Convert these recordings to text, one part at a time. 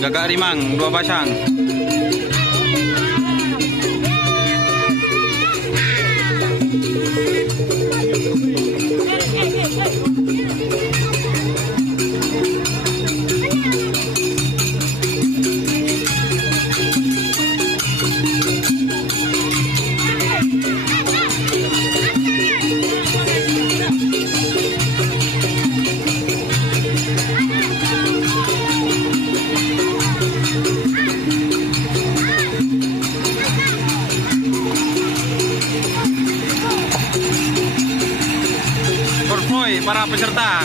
Gagak rimang 2 pasang. Para peserta.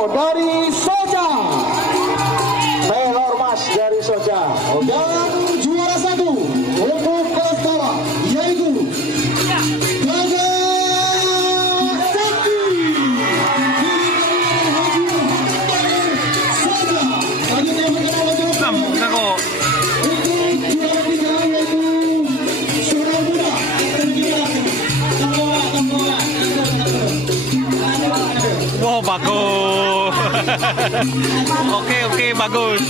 Dari Soja, Pelor Mas dari Soja, dan juara 1 untuk kelas bawah yaitu Gagak Sakti Soja. Selanjutnya berkenan untuk juara 3 yaitu Saudara Muda. Wow, bagus. Oke, bagus.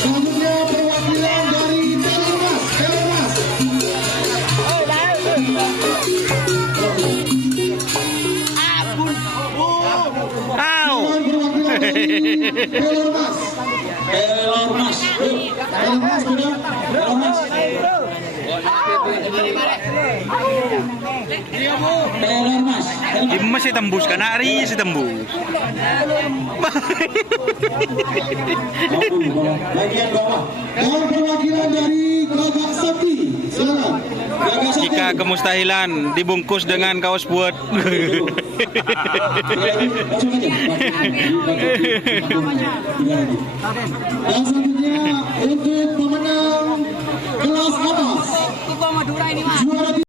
Selanjutnya perwakilan dari Pelor Mas. Masih tembus kan hari si tembus. Bagian bawah. Dan perwakilan dari Gagak Sakti. Silakan. Gagak Sakti. Jika kemustahilan dibungkus dengan kaos buat. Dan selanjutnya untuk pemenang kelas atas. Juara